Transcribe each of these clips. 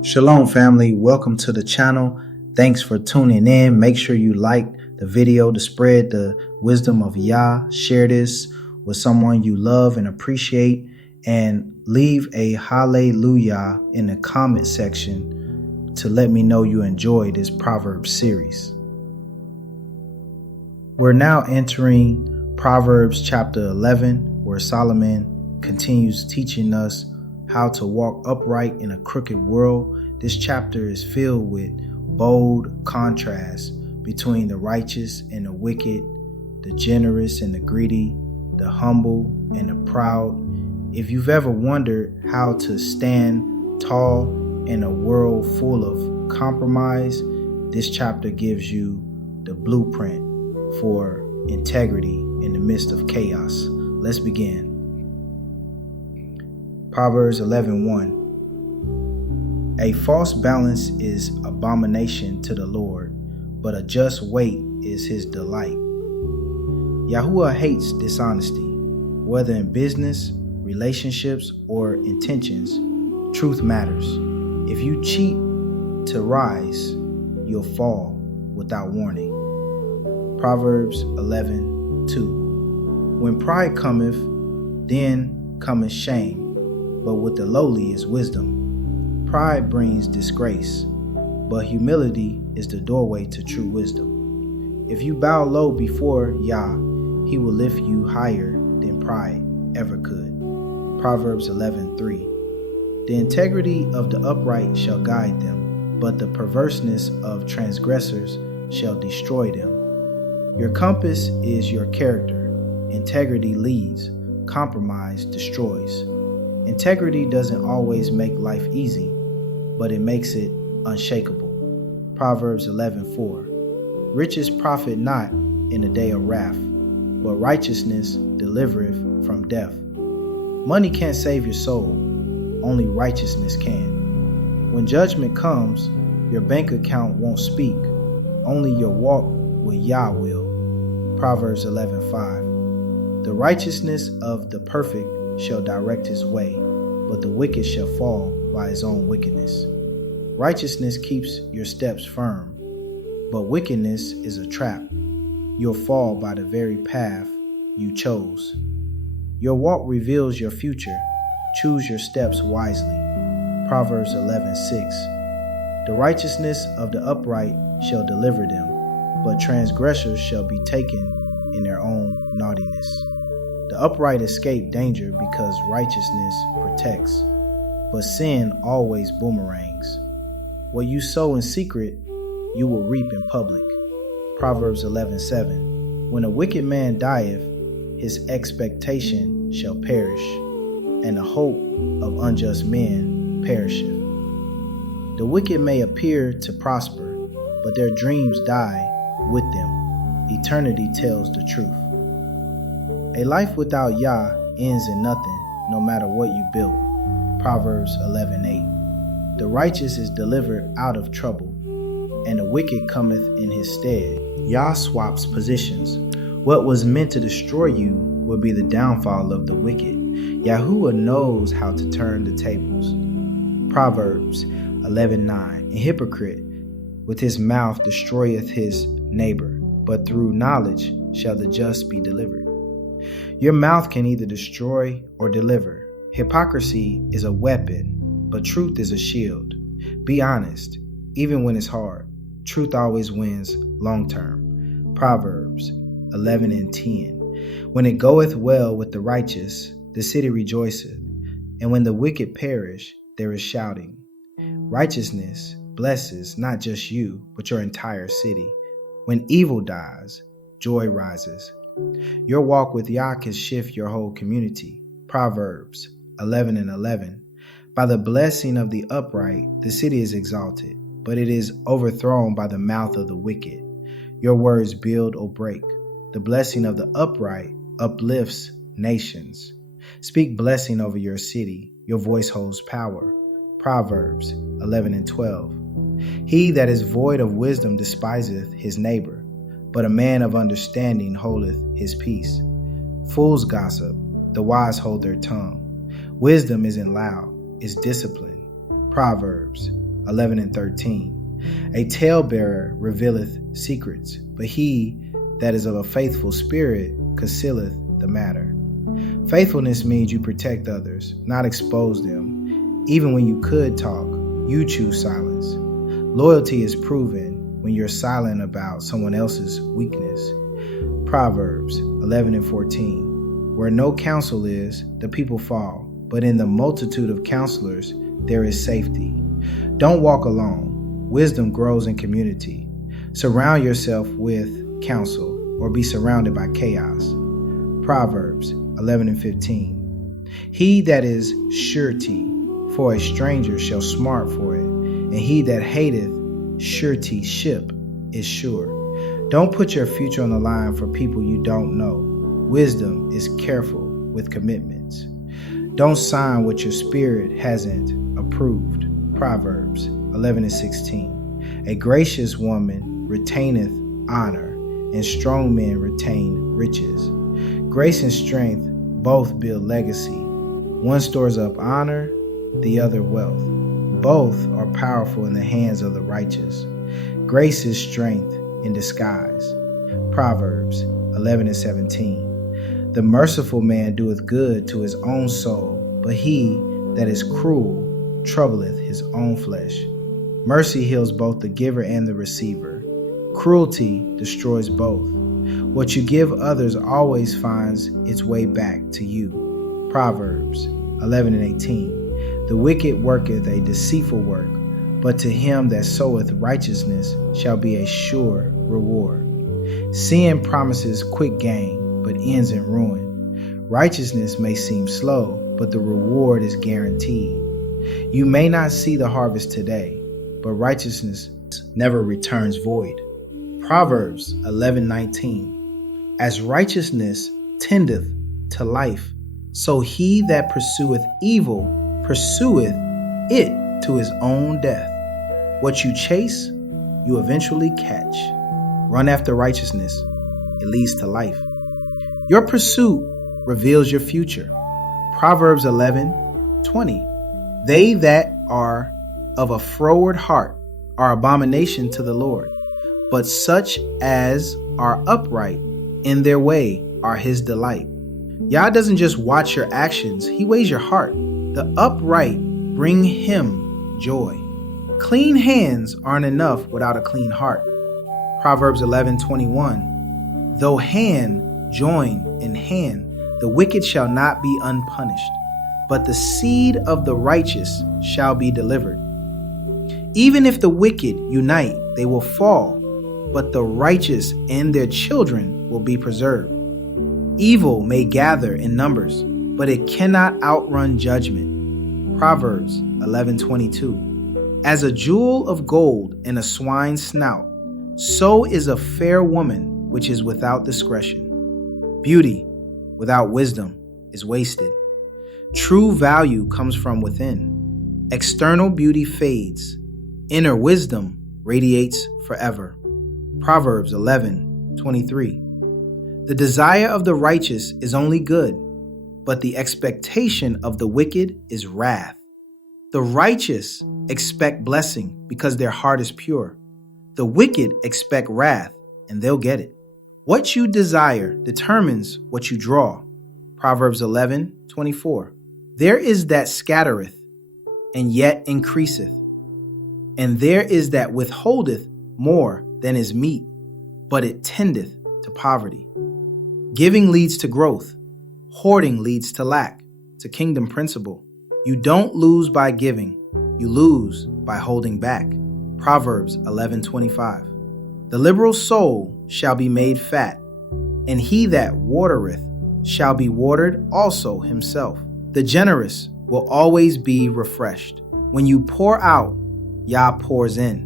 Shalom, family. Welcome to the channel. Thanks for tuning in. Make sure you like the video to spread the wisdom of Yah. Share this with someone you love and appreciate, and leave a hallelujah in the comment section to let me know you enjoy this Proverbs series. We're now entering Proverbs Chapter 11, where Solomon continues teaching us how to walk upright in a crooked world. This chapter is filled with bold contrasts between the righteous and the wicked, the generous and the greedy, the humble and the proud. If you've ever wondered how to stand tall in a world full of compromise, this chapter gives you the blueprint for integrity in the midst of chaos. Let's begin. Proverbs 11:1. A false balance is abomination to the Lord, but a just weight is his delight. Yahuwah hates dishonesty, whether in business, relationships, or intentions. Truth matters. If you cheat to rise, you'll fall without warning. Proverbs 11:2. When pride cometh, then cometh shame, but with the lowly is wisdom. Pride brings disgrace, but humility is the doorway to true wisdom. If you bow low before Yah, he will lift you higher than pride ever could. Proverbs 11:3. The integrity of the upright shall guide them, but the perverseness of transgressors shall destroy them. Your compass is your character. Integrity leads, compromise destroys. Integrity doesn't always make life easy, but it makes it unshakable. Proverbs 11:4. Riches profit not in the day of wrath, but righteousness delivereth from death. Money can't save your soul, only righteousness can. When judgment comes, your bank account won't speak, only your walk with Yah will. Proverbs 11:5. The righteousness of the perfect shall direct his way, but the wicked shall fall by his own wickedness. Righteousness keeps your steps firm, but wickedness is a trap. You'll fall by the very path you chose. Your walk reveals your future. Choose your steps wisely. Proverbs 11:6. The righteousness of the upright shall deliver them, but transgressors shall be taken in their own naughtiness. The upright escape danger because righteousness protects, but sin always boomerangs. What you sow in secret, you will reap in public. Proverbs 11:7. When a wicked man dieth, his expectation shall perish, and the hope of unjust men perisheth. The wicked may appear to prosper, but their dreams die with them. Eternity tells the truth. A life without Yah ends in nothing, no matter what you build. Proverbs 11:8. The righteous is delivered out of trouble, and the wicked cometh in his stead. Yah swaps positions. What was meant to destroy you will be the downfall of the wicked. Yahuwah knows how to turn the tables. Proverbs 11:9. A hypocrite with his mouth destroyeth his neighbor, but through knowledge shall the just be delivered. Your mouth can either destroy or deliver. Hypocrisy is a weapon, but truth is a shield. Be honest, even when it's hard. Truth always wins long term. Proverbs 11:10. When it goeth well with the righteous, the city rejoiceth, and when the wicked perish, there is shouting. Righteousness blesses not just you, but your entire city. When evil dies, joy rises. Your walk with Yah can shift your whole community. Proverbs 11:11. By the blessing of the upright, the city is exalted, but it is overthrown by the mouth of the wicked. Your words build or break. The blessing of the upright uplifts nations. Speak blessing over your city. Your voice holds power. Proverbs 11:12. He that is void of wisdom despiseth his neighbor, but a man of understanding holdeth his peace. Fools gossip, the wise hold their tongue. Wisdom isn't loud, it's discipline. Proverbs 11 and 13. A talebearer revealeth secrets, but he that is of a faithful spirit concealeth the matter. Faithfulness means you protect others, not expose them. Even when you could talk, you choose silence. Loyalty is proven when you're silent about someone else's weakness. Proverbs 11 and 14. Where no counsel is, the people fall, but in the multitude of counselors there is safety. Don't walk alone. Wisdom grows in community. Surround yourself with counsel, or be surrounded by chaos. Proverbs 11 and 15. He that is surety for a stranger shall smart for it, and he that hateth suretyship is sure. Don't put your future on the line for people you don't know. Wisdom is careful with commitments. Don't sign what your spirit hasn't approved. Proverbs 11 and 16. A gracious woman retaineth honor, and strong men retain riches. Grace and strength both build legacy. One stores up honor, the other wealth. Both are powerful in the hands of the righteous. Grace is strength in disguise. Proverbs 11 and 17. The merciful man doeth good to his own soul, but he that is cruel troubleth his own flesh. Mercy heals both the giver and the receiver. Cruelty destroys both. What you give others always finds its way back to you. Proverbs 11 and 18. The wicked worketh a deceitful work, but to him that soweth righteousness shall be a sure reward. Sin promises quick gain, but ends in ruin. Righteousness may seem slow, but the reward is guaranteed. You may not see the harvest today, but righteousness never returns void. Proverbs 11:19. As righteousness tendeth to life, so he that pursueth evil pursueth it to his own death. What you chase, you eventually catch. Run after righteousness, it leads to life. Your pursuit reveals your future. Proverbs 11:20. They that are of a froward heart are abomination to the Lord, but such as are upright in their way are his delight. Yah doesn't just watch your actions, he weighs your heart. The upright bring him joy. Clean hands aren't enough without a clean heart. Proverbs 11:21. Though hand join in hand, the wicked shall not be unpunished, but the seed of the righteous shall be delivered. Even if the wicked unite, they will fall, but the righteous and their children will be preserved. Evil may gather in numbers, but it cannot outrun judgment. Proverbs 11:22. As a jewel of gold in a swine's snout, so is a fair woman which is without discretion. Beauty without wisdom is wasted. True value comes from within. External beauty fades. Inner wisdom radiates forever. Proverbs 11:23. The desire of the righteous is only good, but the expectation of the wicked is wrath. The righteous expect blessing because their heart is pure. The wicked expect wrath, and they'll get it. What you desire determines what you draw. Proverbs 11:24. There is that scattereth, and yet increaseth, and there is that withholdeth more than is meet, but it tendeth to poverty. Giving leads to growth. Hoarding leads to lack. It's a kingdom principle. You don't lose by giving. You lose by holding back. Proverbs 11:25. The liberal soul shall be made fat, and he that watereth shall be watered also himself. The generous will always be refreshed. When you pour out, Yah pours in.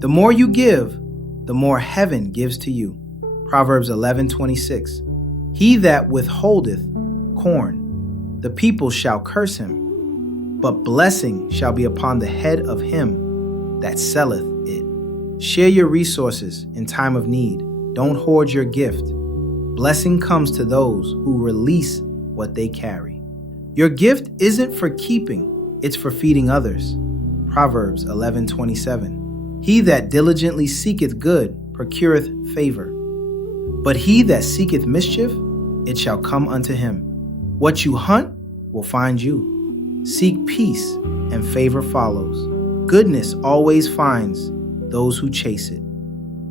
The more you give, the more heaven gives to you. Proverbs 11:26. He that withholdeth corn, the people shall curse him, but blessing shall be upon the head of him that selleth it. Share your resources in time of need. Don't hoard your gift. Blessing comes to those who release what they carry. Your gift isn't for keeping, it's for feeding others. Proverbs 11:27. He that diligently seeketh good procureth favor, but he that seeketh mischief, it shall come unto him. What you hunt will find you. Seek peace, and favor follows. Goodness always finds those who chase it.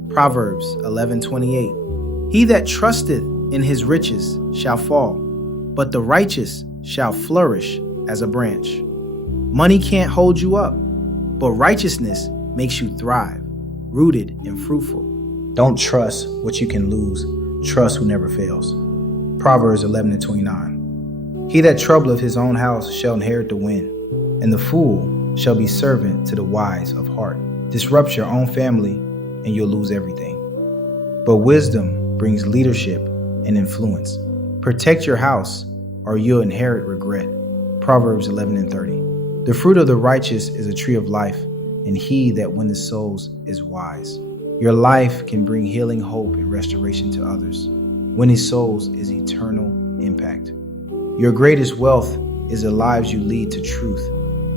Proverbs 11:28. He that trusteth in his riches shall fall, but the righteous shall flourish as a branch. Money can't hold you up, but righteousness makes you thrive, rooted and fruitful. Don't trust what you can lose. Trust who never fails. Proverbs 11:29. He that troubleth his own house shall inherit the wind, and the fool shall be servant to the wise of heart. Disrupt your own family, and you'll lose everything. But wisdom brings leadership and influence. Protect your house, or you'll inherit regret. Proverbs 11:30. The fruit of the righteous is a tree of life, and he that winneth souls is wise. Your life can bring healing, hope, and restoration to others. Winning souls is eternal impact. Your greatest wealth is the lives you lead to truth.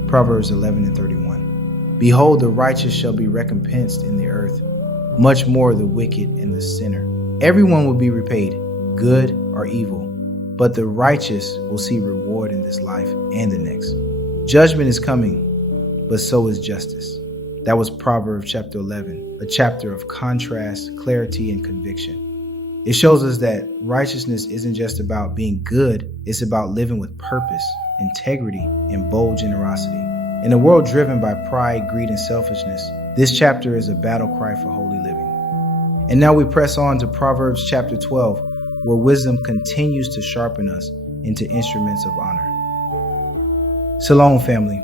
Proverbs 11:31. Behold, the righteous shall be recompensed in the earth, much more the wicked and the sinner. Everyone will be repaid, good or evil, but the righteous will see reward in this life and the next. Judgment is coming, but so is justice. That was Proverbs Chapter 11, a chapter of contrast, clarity, and conviction. It shows us that righteousness isn't just about being good, it's about living with purpose, integrity, and bold generosity. In a world driven by pride, greed, and selfishness, this chapter is a battle cry for holy living. And now we press on to Proverbs Chapter 12, where wisdom continues to sharpen us into instruments of honor. Shalom, family.